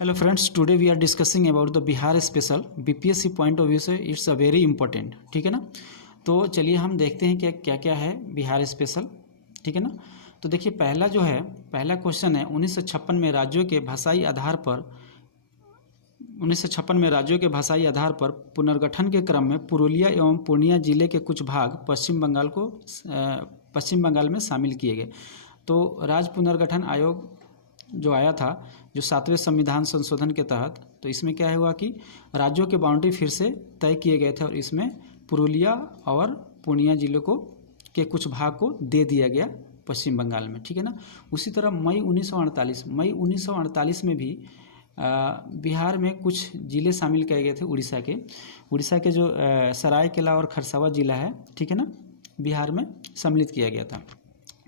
Hello friends, today we are discussing about the Bihar special BPSC point of view से it's a very important. ठीक है ना। तो चलिए हम देखते हैं कि क्या क्या है बिहार स्पेशल। ठीक है ना। तो देखिए पहला क्वेश्चन है 1956 में राज्यों के भाषाई आधार पर पुनर्गठन के क्रम में पुरुलिया एवं पूर्णिया जिले के कुछ भाग पश्चिम बंगाल में शामिल किए गए। तो राज्य पुनर्गठन आयोग जो आया था जो 7वें संविधान संशोधन के तहत, तो इसमें क्या हुआ कि राज्यों के बाउंड्री फिर से तय किए गए थे और इसमें पुरुलिया और पूर्णिया जिले के कुछ भाग को दे दिया गया पश्चिम बंगाल में। ठीक है ना। उसी तरह मई 1948 में भी बिहार में कुछ जिले शामिल किए गए थे उड़ीसा के जो सरायकेला और खरसावा जिला है, ठीक है ना, बिहार में सम्मिलित किया गया था।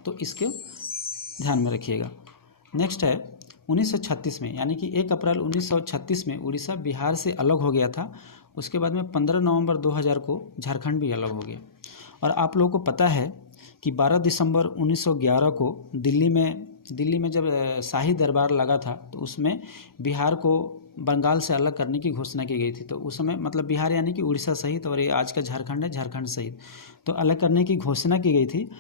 तो इसके ध्यान में रखिएगा। नेक्स्ट है 1936 में, यानी कि 1 अप्रैल 1936 में उड़ीसा बिहार से अलग हो गया था। उसके बाद में 15 नवंबर 2000 को झारखंड भी अलग हो गया। और आप लोगों को पता है कि 12 दिसंबर 1911 को दिल्ली में जब शाही दरबार लगा था तो उसमें बिहार को बंगाल से अलग करने की घोषणा की गई थी। तो उस समय मतलब बिहार यानी कि उड़ीसा सहित और ये आज का झारखंड है, झारखंड सहित तो अलग करने की घोषणा की गई थी।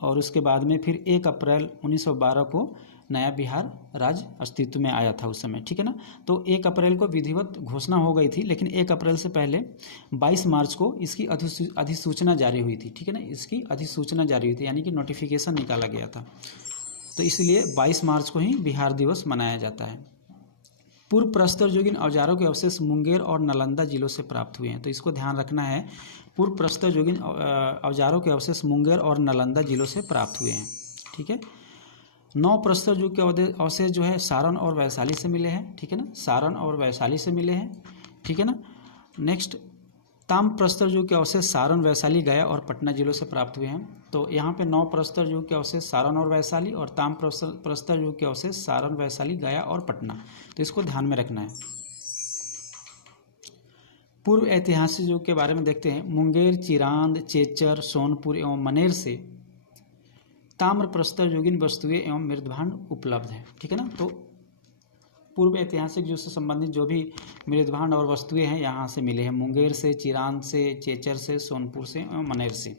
और उसके बाद में फिर 1 अप्रैल 1912 को नया बिहार राज्य अस्तित्व में आया था उस समय। ठीक है ना। तो 1 अप्रैल को विधिवत घोषणा हो गई थी, लेकिन 1 अप्रैल से पहले 22 मार्च को इसकी अधिसूचना जारी हुई थी। ठीक है ना। इसकी अधिसूचना जारी हुई थी यानी कि नोटिफिकेशन निकाला गया था। तो इसलिए 22 मार्च को ही बिहार दिवस मनाया जाता है। पूर्व प्रस्तर योगिन औजारों के अवशेष मुंगेर और नालंदा जिलों से प्राप्त हुए हैं। तो इसको ध्यान रखना है। पूर्व प्रस्तर योगिन औजारों के अवशेष मुंगेर और नालंदा जिलों से प्राप्त हुए हैं। ठीक है। 9 प्रस्तर युग के अवशेष जो है सारण और वैशाली से मिले हैं। ठीक है ना। सारण और वैशाली से मिले हैं। ठीक है ना। नेक्स्ट, ताम प्रस्तर युग के अवशेष सारण, वैशाली, गया और पटना जिलों से प्राप्त हुए हैं। तो यहाँ पे 9 प्रस्तर युग के अवशेष सारण और वैशाली और ताम प्रस्तर युग के अवशेष सारण, वैशाली, गया और पटना। तो इसको ध्यान में रखना है। पूर्व ऐतिहासिक युग के बारे में देखते हैं। मुंगेर, चिरांद, चेचर, सोनपुर एवं मनेर से ताम्र प्रस्तर युगीन वस्तुएं एवं मृदभांड उपलब्ध है। ठीक है ना। तो पूर्व ऐतिहासिक युग से संबंधित जो भी मृदभांड और वस्तुएं हैं यहाँ से मिले हैं। मुंगेर से, चिरांद से, चेचर से, सोनपुर से एवं मनेर से।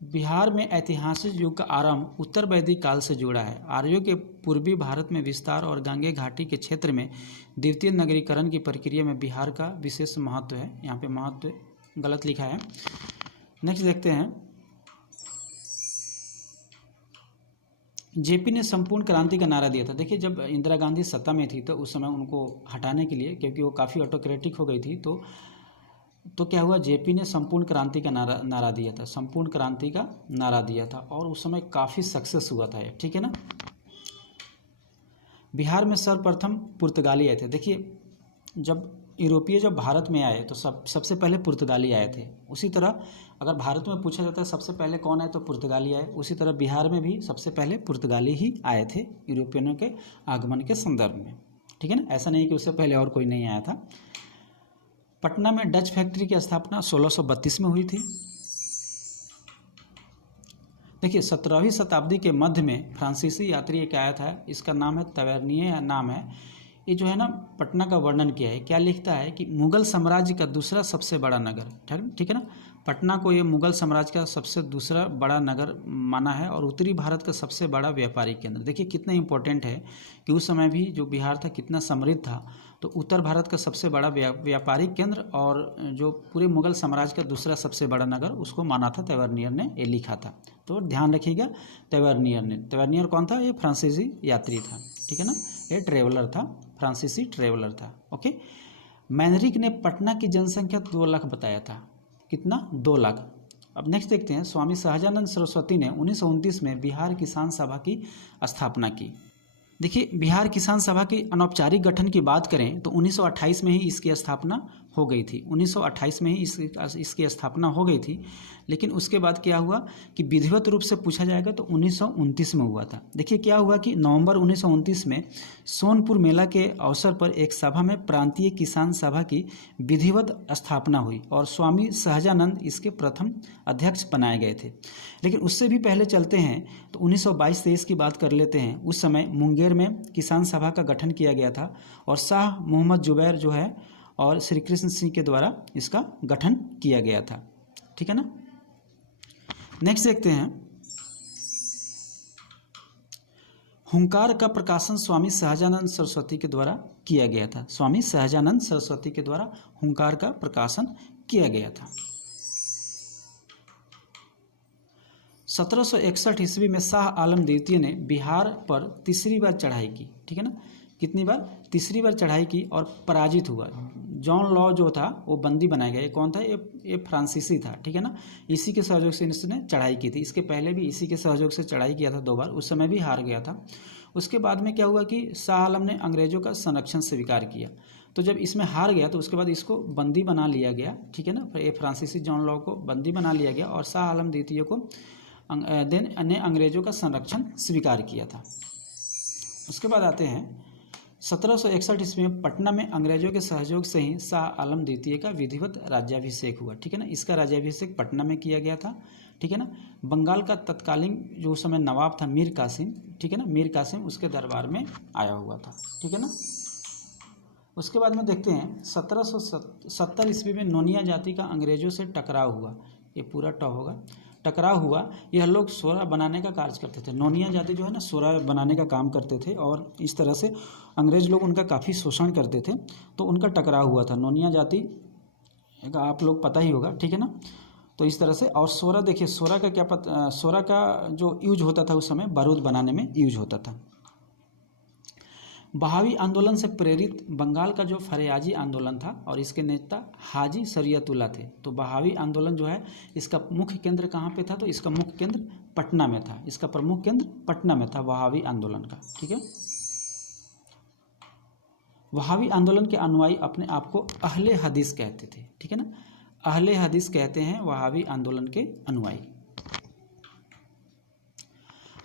बिहार में ऐतिहासिक युग का आरंभ उत्तर वैदिक काल से जुड़ा है। आर्यों के पूर्वी भारत में विस्तार और गंगे घाटी के क्षेत्र में द्वितीय नगरीकरण की प्रक्रिया में बिहार का विशेष महत्व है। यहाँ पे महत्व गलत लिखा है। नेक्स्ट देखते हैं। जेपी ने संपूर्ण क्रांति का नारा दिया था। देखिए जब इंदिरा गांधी सत्ता में थी तो उस समय उनको हटाने के लिए, क्योंकि वो काफ़ी ऑटोक्रेटिक हो गई थी, तो क्या हुआ, जेपी ने संपूर्ण क्रांति का नारा दिया था। संपूर्ण क्रांति का नारा दिया था और उस समय काफ़ी सक्सेस हुआ था। ठीक है ना। बिहार में सर्वप्रथम पुर्तगाली आए थे। देखिए जब यूरोपीय जब भारत में आए तो सबसे पहले पुर्तगाली आए थे। उसी तरह अगर भारत में पूछा जाता है सबसे पहले कौन आए तो पुर्तगाली आए। उसी तरह बिहार में भी सबसे पहले पुर्तगाली ही आए थे यूरोपियनों के आगमन के संदर्भ में। ठीक है ना। ऐसा नहीं कि उससे पहले और कोई नहीं आया था। पटना में डच फैक्ट्री की स्थापना 1632 में हुई थी। देखिए 17वीं शताब्दी के मध्य में फ्रांसीसी यात्री एक आया था, इसका नाम है तवेर्निये नाम है। ये जो है ना पटना का वर्णन किया है। क्या लिखता है कि मुगल साम्राज्य का दूसरा सबसे बड़ा नगर। ठीक है ना। पटना को ये मुगल साम्राज्य का सबसे दूसरा बड़ा नगर माना है और उत्तरी भारत का सबसे बड़ा व्यापारिक केंद्र। देखिए कितना इंपॉर्टेंट है कि उस समय भी जो बिहार था कितना समृद्ध था। तो उत्तर भारत का सबसे बड़ा व्यापारिक केंद्र और जो पूरे मुगल साम्राज्य का दूसरा सबसे बड़ा नगर उसको माना था। तवेर्नियर ने ये लिखा था। तो ध्यान रखिएगा तवेर्नियर कौन था, ये फ्रांसीसी यात्री था। ठीक है ना। ये ट्रेवलर था, फ्रांसीसी ट्रेवलर था। ओके। मैनरिक ने पटना की जनसंख्या 2 लाख बताया था। कितना, 2 लाख। अब नेक्स्ट देखते हैं। स्वामी सहजानंद सरस्वती ने 1929 में बिहार किसान सभा की स्थापना की। देखिए बिहार किसान सभा के अनौपचारिक गठन की बात करें तो 1928 में ही इसकी स्थापना हो गई थी। 1928 में ही इसकी स्थापना हो गई थी, लेकिन उसके बाद क्या हुआ कि विधिवत रूप से पूछा जाएगा तो 1929 में हुआ था। देखिए क्या हुआ कि नवंबर 1929 में सोनपुर मेला के अवसर पर एक सभा में प्रांतीय किसान सभा की विधिवत स्थापना हुई और स्वामी सहजानंद इसके प्रथम अध्यक्ष बनाए गए थे। लेकिन उससे भी पहले चलते हैं तो 1922-23 की बात कर लेते हैं। उस समय मुंगेर में किसान सभा का गठन किया गया था और शाह मोहम्मद जुबैर जो है और श्री कृष्ण सिंह के द्वारा इसका गठन किया गया था। ठीक है ना। नेक्स्ट देखते हैं, हुंकार का प्रकाशन स्वामी सहजानंद सरस्वती के द्वारा किया गया था। स्वामी सहजानंद सरस्वती के द्वारा हुंकार का प्रकाशन किया गया था। 1761 ईस्वी में शाह आलम द्वितीय ने बिहार पर तीसरी बार चढ़ाई की। ठीक है ना, कितनी बार? तीसरी बार चढ़ाई की और पराजित हुआ। जॉन लॉ जो था वो बंदी बनाया गया। ये कौन था? ये फ्रांसीसी था। ठीक है ना, इसी के सहयोग से इसने चढ़ाई की थी। इसके पहले भी इसी के सहयोग से चढ़ाई किया था 2 बार, उस समय भी हार गया था। उसके बाद में क्या हुआ कि शाह आलम ने अंग्रेजों का संरक्षण स्वीकार किया, तो जब इसमें हार गया तो उसके बाद इसको बंदी बना लिया गया। ठीक है ना, ये फ्रांसीसी जॉन लॉ को बंदी बना लिया गया और शाह आलम द्वितीय को ने अंग्रेजों का संरक्षण स्वीकार किया था। उसके बाद आते हैं 1761 ईस्वी में पटना में अंग्रेजों के सहयोग से ही शाह आलम द्वितीय का विधिवत राज्याभिषेक हुआ। ठीक है ना, इसका राज्याभिषेक पटना में किया गया था। ठीक है ना, बंगाल का तत्कालीन जो उस समय नवाब था मीर कासिम, ठीक है ना, मीर कासिम उसके दरबार में आया हुआ था। ठीक है ना। उसके बाद में देखते हैं 1770 ईस्वी में नोनिया जाति का अंग्रेजों से टकराव हुआ। ये पूरा ट होगा, टकराव हुआ। यह लोग सोरा बनाने का कार्य करते थे। नोनिया जाति जो है ना सोरा बनाने का काम करते थे और इस तरह से अंग्रेज लोग उनका काफ़ी शोषण करते थे, तो उनका टकराव हुआ था। नोनिया जाति का आप लोग पता ही होगा। ठीक है ना, तो इस तरह से। और सोरा, देखिए सोरा का क्या पता, सोरा का जो यूज होता था उस समय बारूद बनाने में यूज होता था। बहावी आंदोलन से प्रेरित बंगाल का जो फरियाजी आंदोलन था और इसके नेता हाजी शरीयतुल्लाह थे। तो बहावी आंदोलन जो है इसका मुख्य केंद्र कहाँ पे था? तो इसका मुख्य केंद्र पटना में था। इसका प्रमुख केंद्र पटना में था बहावी आंदोलन का। ठीक है, वहावी आंदोलन के अनुयायी अपने आप को अहले हदीस कहते थे। ठीक है ना, अहले हदीस कहते हैं वहावी आंदोलन के अनुयायी।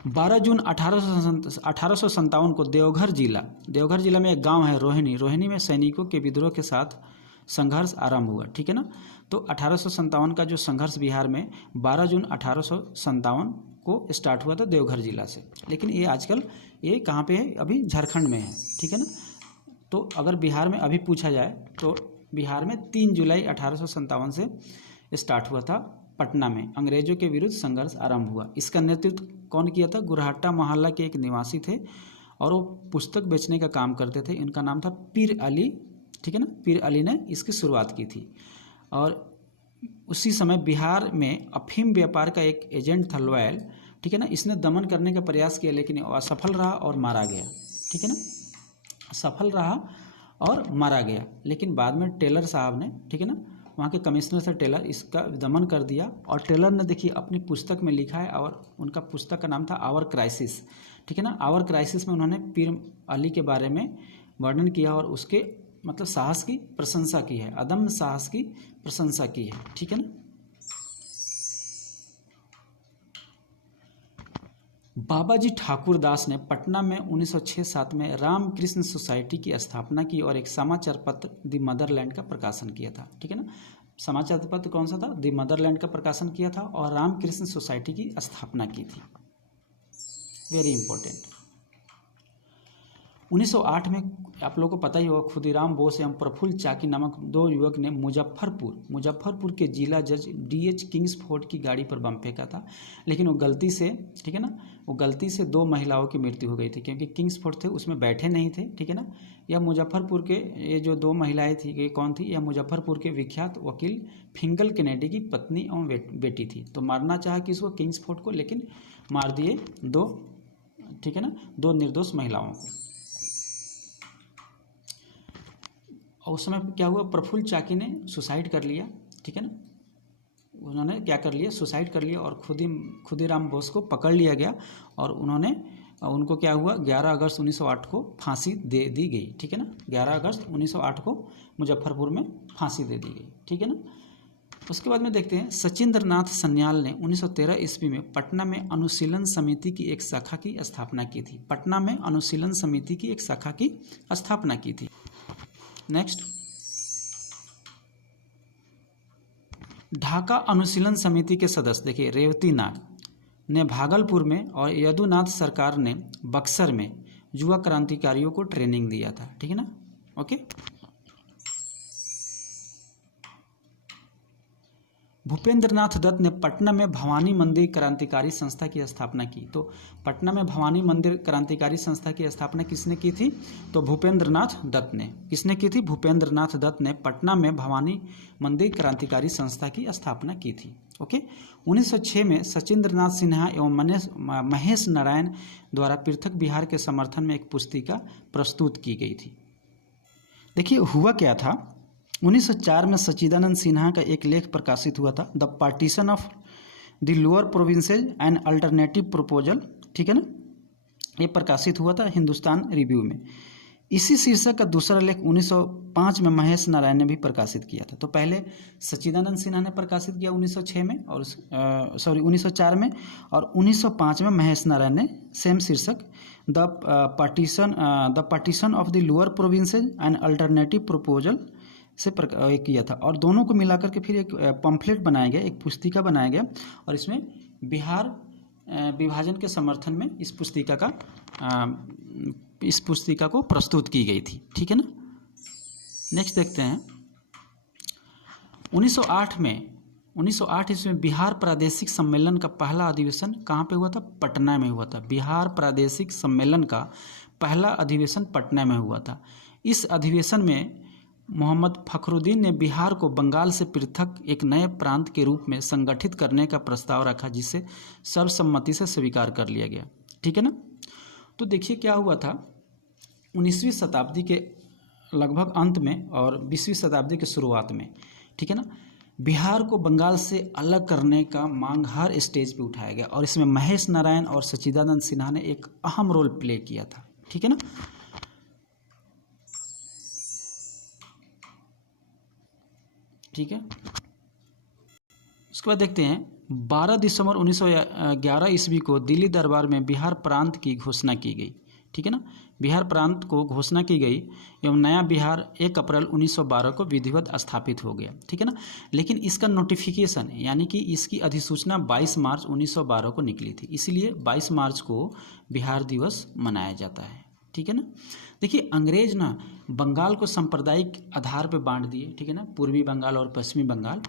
12 जून 1857 को देवघर जिला में एक गांव है रोहिणी में सैनिकों के विद्रोह के साथ संघर्ष आरंभ हुआ। ठीक है ना, तो 1857 का जो संघर्ष बिहार में 12 जून 1857 को स्टार्ट हुआ था देवघर जिला से। लेकिन ये आजकल ये कहाँ पे है? अभी झारखंड में है। ठीक है ना, तो अगर बिहार में अभी पूछा जाए तो बिहार में 3 जुलाई 1857 से स्टार्ट हुआ था। पटना में अंग्रेजों के विरुद्ध संघर्ष आरंभ हुआ। इसका नेतृत्व कौन किया था? गुरहट्टा मोहल्ला के एक निवासी थे और वो पुस्तक बेचने का काम करते थे। इनका नाम था पीर अली। ठीक है ना, पीर अली ने इसकी शुरुआत की थी। और उसी समय बिहार में अफीम व्यापार का एक एजेंट था लॉयल। ठीक है ना, इसने दमन करने का प्रयास किया लेकिन असफल रहा और मारा गया। ठीक है ना, सफल रहा और मारा गया। लेकिन बाद में टेलर साहब ने, ठीक है ना, वहाँ के कमिश्नर से टेलर इसका दमन कर दिया। और टेलर ने देखिए अपनी पुस्तक में लिखा है और उनका पुस्तक का नाम था आवर क्राइसिस। ठीक है ना, आवर क्राइसिस में उन्होंने पीर अली के बारे में वर्णन किया और उसके मतलब साहस की प्रशंसा की है, अदम्य साहस की प्रशंसा की है। ठीक है ना। बाबाजी ठाकुरदास ने पटना में 1906-07 में रामकृष्ण सोसाइटी की स्थापना की और एक समाचार पत्र द मदरलैंड का प्रकाशन किया था। ठीक है ना, समाचार पत्र कौन सा था? द मदरलैंड का प्रकाशन किया था और रामकृष्ण सोसाइटी की स्थापना की थी। Very important. 1908 में आप लोगों को पता ही होगा खुदीराम बोस एवं प्रफुल्ल चाकी नामक 2 युवक ने मुजफ्फरपुर के जिला जज D.H. किंग्सफोर्ड की गाड़ी पर बम फेंका था। लेकिन वो गलती से, ठीक है ना, वो गलती से 2 महिलाओं की मृत्यु हो गई थी क्योंकि किंग्सफोर्ड थे उसमें बैठे नहीं थे। ठीक है ना, यह मुजफ्फरपुर के ये जो 2 महिलाएं थी ये कौन थी? यह मुजफ्फरपुर के विख्यात वकील फिंगल कैनेडी की पत्नी एवं बेटी थी। तो मारना चाहा किसको? किंग्सफोर्ड को, लेकिन मार दिए 2, ठीक है ना, 2 निर्दोष महिलाओं को। और उस समय क्या हुआ? प्रफुल्ल चाकी ने सुसाइड कर लिया। ठीक है ना, उन्होंने क्या कर लिया? सुसाइड कर लिया और खुदीराम बोस को पकड़ लिया गया और उन्होंने उनको क्या हुआ, 11 अगस्त 1908 को फांसी दे दी गई, ठीक है ना। 11 अगस्त 1908 को मुजफ्फरपुर में फांसी दे दी गई, ठीक है ना। उसके बाद में देखते हैं सचिंद्र नाथ सन्याल ने 1913 ईस्वी में पटना में अनुशीलन समिति की एक शाखा की स्थापना की थी। पटना में अनुशीलन समिति की एक शाखा की स्थापना की थी। नेक्स्ट, ढाका अनुशीलन समिति के सदस्य देखिए रेवती नाग ने भागलपुर में और यदुनाथ सरकार ने बक्सर में युवा क्रांतिकारियों को ट्रेनिंग दिया था, ठीक है ना। ओके, भूपेंद्र नाथ दत्त ने पटना में भवानी मंदिर क्रांतिकारी संस्था की स्थापना की। तो पटना में भवानी मंदिर क्रांतिकारी संस्था की स्थापना किसने की थी, तो भूपेंद्र नाथ दत्त ने। किसने की थी, भूपेंद्र नाथ दत्त ने पटना में भवानी मंदिर क्रांतिकारी संस्था की स्थापना की थी। ओके, 1906 में सचिंद्र नाथ सिन्हा एवं महेश नारायण द्वारा पृथक बिहार के समर्थन में एक पुस्तिका प्रस्तुत की गई थी। देखिए हुआ क्या था, 1904 में सच्चिदानंद सिन्हा का एक लेख प्रकाशित हुआ था, the partition of the lower provinces and alternative proposal, ठीक है ना। ये प्रकाशित हुआ था हिंदुस्तान रिव्यू में। इसी शीर्षक का दूसरा लेख 1905 में महेश नारायण ने भी प्रकाशित किया था। तो पहले सच्चिदानंद सिन्हा ने प्रकाशित किया 1906 में और 1904 में, और 1905 में महेश नारायण ने सेम शीर्षक the partition of the lower provinces and alternative proposal से किया था। और दोनों को मिलाकर के फिर एक पम्फलेट बनाया गया, एक पुस्तिका बनाया गया, और इसमें बिहार विभाजन के समर्थन में इस पुस्तिका को प्रस्तुत की गई थी, ठीक है ना। नेक्स्ट देखते हैं 1908 इसमें बिहार प्रादेशिक सम्मेलन का पहला अधिवेशन कहाँ पे हुआ था, पटना में हुआ था। बिहार प्रादेशिक सम्मेलन का पहला अधिवेशन पटना में हुआ था। इस अधिवेशन में मोहम्मद फखरुद्दीन ने बिहार को बंगाल से पृथक एक नए प्रांत के रूप में संगठित करने का प्रस्ताव रखा, जिसे सर्वसम्मति से स्वीकार कर लिया गया, ठीक है ना। तो देखिए क्या हुआ था, 19वीं शताब्दी के लगभग अंत में और 20वीं शताब्दी के शुरुआत में, ठीक है ना, बिहार को बंगाल से अलग करने का मांग हर स्टेज पे उठाया गया, और इसमें महेश नारायण और सच्चिदानंद सिन्हा ने एक अहम रोल प्ले किया था, ठीक है ना। ठीक है, उसके बाद देखते हैं 12 दिसंबर 1911 ईस्वी को दिल्ली दरबार में बिहार प्रांत की घोषणा की गई, ठीक है ना। बिहार प्रांत को घोषणा की गई एवं नया बिहार 1 अप्रैल 1912 को विधिवत स्थापित हो गया, ठीक है ना। लेकिन इसका नोटिफिकेशन यानी कि इसकी अधिसूचना 22 मार्च 1912 को निकली थी, इसलिए 22 मार्च को बिहार दिवस मनाया जाता है, ठीक है ना। देखिए अंग्रेज ना बंगाल को सांप्रदायिक आधार पर बांट दिए, ठीक है ना, पूर्वी बंगाल और पश्चिमी बंगाल,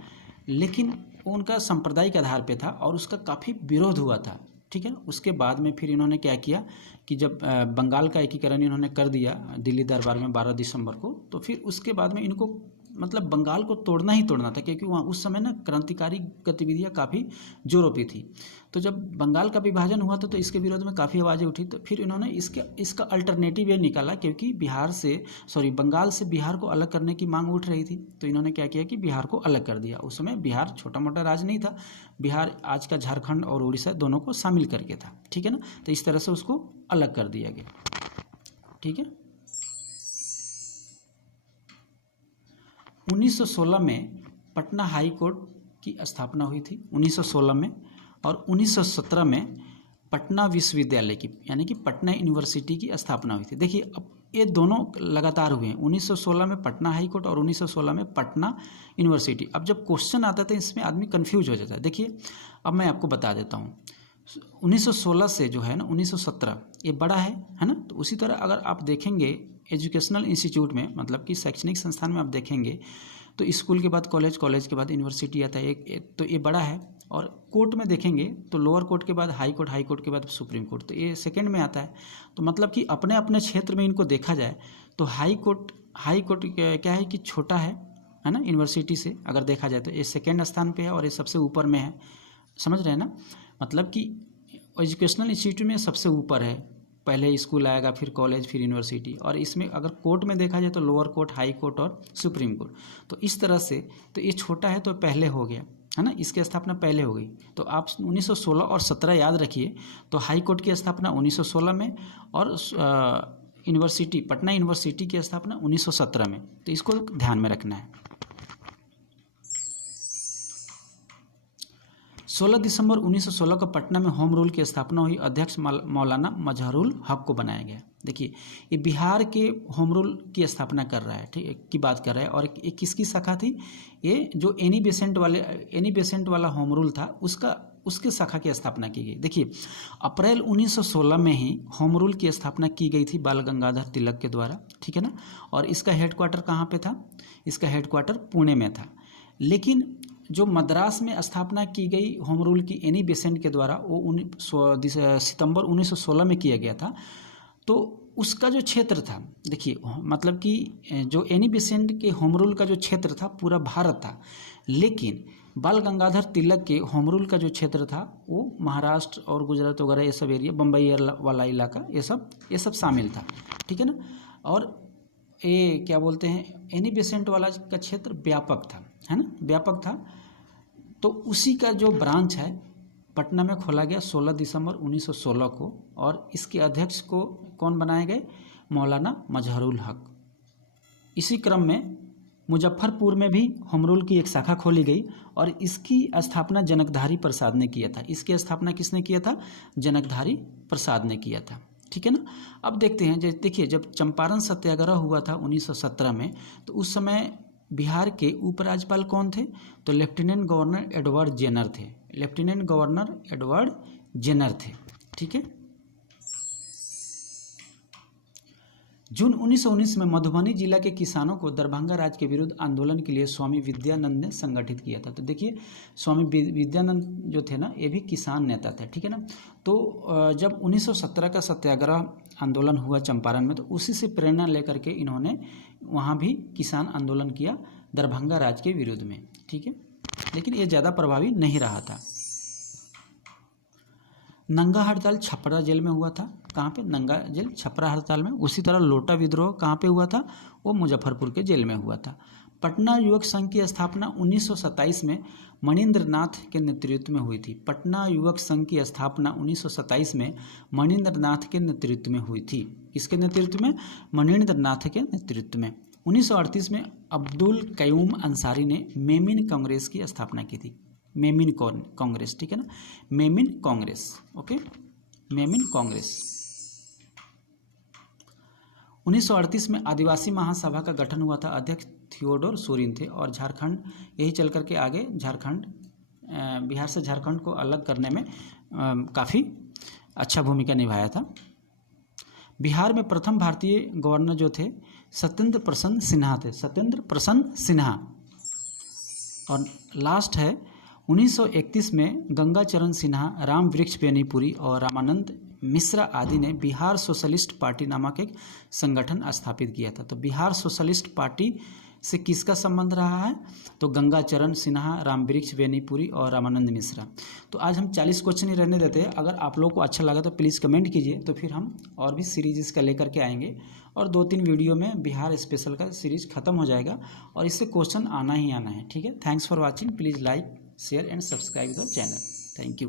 लेकिन उनका सांप्रदायिक आधार पे था और उसका काफ़ी विरोध हुआ था, ठीक है ना। उसके बाद में फिर इन्होंने क्या किया कि जब बंगाल का एकीकरण इन्होंने कर दिया दिल्ली दरबार में 12 दिसंबर को, तो फिर उसके बाद में इनको मतलब बंगाल को तोड़ना ही तोड़ना था, क्योंकि वहाँ उस समय ना क्रांतिकारी गतिविधियाँ काफ़ी जोरों पे थी। तो जब बंगाल का विभाजन हुआ था तो इसके विरोध में काफ़ी आवाज़ें उठी, तो फिर इन्होंने इसका अल्टरनेटिव ये निकाला, क्योंकि बंगाल से बिहार को अलग करने की मांग उठ रही थी, तो इन्होंने क्या किया कि बिहार को अलग कर दिया। उस समय बिहार छोटा मोटा राज्य नहीं था, बिहार आज का झारखंड और उड़ीसा दोनों को शामिल करके था, ठीक है ना। तो इस तरह से उसको अलग कर दिया गया, ठीक है। 1916 में पटना हाई कोर्ट की स्थापना हुई थी 1916 में, और 1917 में पटना विश्वविद्यालय की यानी कि पटना यूनिवर्सिटी की स्थापना हुई थी। देखिए अब ये दोनों लगातार हुए हैं, 1916 में पटना हाई कोर्ट और 1916 में पटना यूनिवर्सिटी। अब जब क्वेश्चन आता था इसमें आदमी कंफ्यूज हो जाता है। देखिए अब मैं आपको बता देता हूँ, 1916 से जो है ना 1917 ये बड़ा है ना। तो उसी तरह अगर आप देखेंगे एजुकेशनल इंस्टीट्यूट में, मतलब कि शैक्षणिक संस्थान में आप देखेंगे तो स्कूल के बाद कॉलेज, कॉलेज के बाद यूनिवर्सिटी आता है, तो ये बड़ा है। और कोर्ट में देखेंगे तो लोअर कोर्ट के बाद हाई कोर्ट, हाई कोर्ट के बाद सुप्रीम कोर्ट, तो ये सेकंड में आता है। तो मतलब कि अपने अपने क्षेत्र में इनको देखा जाए तो हाई कोर्ट क्या है कि छोटा है ना यूनिवर्सिटी से अगर देखा जाए, तो ये सेकेंड स्थान पे है और ये सबसे ऊपर में है, समझ रहे हैं ना। मतलब कि एजुकेशनल इंस्टीट्यूट में सबसे ऊपर है, पहले स्कूल आएगा, फिर कॉलेज, फिर यूनिवर्सिटी। और इसमें अगर कोर्ट में देखा जाए तो लोअर कोर्ट, हाई कोर्ट और सुप्रीम कोर्ट। तो इस तरह से तो ये छोटा है तो पहले हो गया, है ना, इसकी स्थापना पहले हो गई। तो आप 1916 और 17 याद रखिए। तो हाई कोर्ट की स्थापना 1916 में और यूनिवर्सिटी, पटना यूनिवर्सिटी की स्थापना 1917 में। तो इसको ध्यान में रखना है। 16 दिसंबर 1916 को पटना में होम रूल की स्थापना हुई। अध्यक्ष मौलाना मजहरुल हक को बनाया गया। देखिए, ये बिहार के होम रूल की स्थापना कर रहा है, ठीक की बात कर रहा है। और ये किसकी शाखा थी? ये जो एनी बेसेंट वाला होम रूल था, उसके शाखा की स्थापना की गई। देखिए, अप्रैल 1916 में ही होम रूल की स्थापना की गई थी बाल गंगाधर तिलक के द्वारा, ठीक है ना। और इसका हेडक्वार्टर कहाँ पे था? इसका हेडक्वार्टर पुणे में था। लेकिन जो मद्रास में स्थापना की गई होम रूल की एनी बेसेंट के द्वारा, वो सितंबर 1916 में किया गया था। तो उसका जो क्षेत्र था, देखिए मतलब कि जो एनी बेसेंट के होम रूल का जो क्षेत्र था पूरा भारत था, लेकिन बाल गंगाधर तिलक के होम रूल का जो क्षेत्र था वो महाराष्ट्र और गुजरात वगैरह ये सब एरिया, बम्बई वाला इलाका, ये सब शामिल था, ठीक है ना। और ये क्या बोलते हैं, एनी बेसेंट वाला का क्षेत्र व्यापक था, है ना, व्यापक था। तो उसी का जो ब्रांच है पटना में खोला गया 16 दिसंबर 1916 को। और इसके अध्यक्ष को कौन बनाए गए? मौलाना मजहरुल हक। इसी क्रम में मुजफ्फरपुर में भी होम रूल की एक शाखा खोली गई और इसकी स्थापना जनकधारी प्रसाद ने किया था। इसकी स्थापना किसने किया था? जनकधारी प्रसाद ने किया था, ठीक है ना। अब देखते हैं, देखिए जब चंपारण सत्याग्रह हुआ था 1917 में, तो उस समय बिहार के उपराज्यपाल कौन थे? तो लेफ्टिनेंट गवर्नर एडवर्ड जेनर थे। लेफ्टिनेंट गवर्नर एडवर्ड जेनर थे, ठीक है। जून 1919 में मधुबनी जिला के किसानों को दरभंगा राज के विरुद्ध आंदोलन के लिए स्वामी विद्यानंद ने संगठित किया था। तो देखिए, स्वामी विद्यानंद जो थे ना, ये भी किसान नेता थे, ठीक है ना। तो जब 1917 का सत्याग्रह आंदोलन हुआ चंपारण में, तो उसी से प्रेरणा लेकर के इन्होंने वहाँ भी किसान आंदोलन किया दरभंगा राज के विरुद्ध में, ठीक है। लेकिन ये ज़्यादा प्रभावी नहीं रहा था। नंगा हड़ताल छपरा जेल में हुआ था। कहाँ पे? नंगा जेल, छपरा हड़ताल में। उसी तरह लोटा विद्रोह कहाँ पे हुआ था? वो मुजफ्फरपुर के जेल में हुआ था। पटना युवक संघ की स्थापना 1927 में मणिन्द्र नाथ के नेतृत्व में हुई थी। पटना युवक संघ की स्थापना 1927 में मणिन्द्र नाथ के नेतृत्व में हुई थी। किसके नेतृत्व में? मणिन्द्र नाथ के नेतृत्व में। 1938 में अब्दुल कयूम अंसारी ने मेमिन कांग्रेस की स्थापना की थी। मेमिन कांग्रेस, ठीक है ना, मेमिन कांग्रेस, ओके, मेमिन कांग्रेस। 1938 में आदिवासी महासभा का गठन हुआ था। अध्यक्ष थियोडोर सोरेन थे। और झारखंड, यही चल करके आगे झारखंड, बिहार से झारखंड को अलग करने में काफ़ी अच्छा भूमिका निभाया था। बिहार में प्रथम भारतीय गवर्नर जो थे सत्येंद्र प्रसन्न सिन्हा थे, सत्येंद्र प्रसन्न सिन्हा। और लास्ट है 1931 में गंगाचरण सिन्हा, राम वृक्ष बेनीपुरी और रामानंद मिश्रा आदि ने बिहार सोशलिस्ट पार्टी नामक एक संगठन स्थापित किया था। तो बिहार सोशलिस्ट पार्टी से किसका संबंध रहा है? तो गंगाचरण सिन्हा, राम वृक्ष बेनीपुरी और रामानंद मिश्रा। तो आज हम 40 क्वेश्चन ही रहने देते हैं। अगर आप लोगों को अच्छा लगा तो प्लीज़ कमेंट कीजिए, तो फिर हम और भी सीरीज इसका लेकर के आएंगे। और 2-3 वीडियो में बिहार स्पेशल का सीरीज खत्म हो जाएगा और इससे क्वेश्चन आना ही आना है, ठीक है। Thanks for watching. Please like, share and subscribe the channel. Thank you.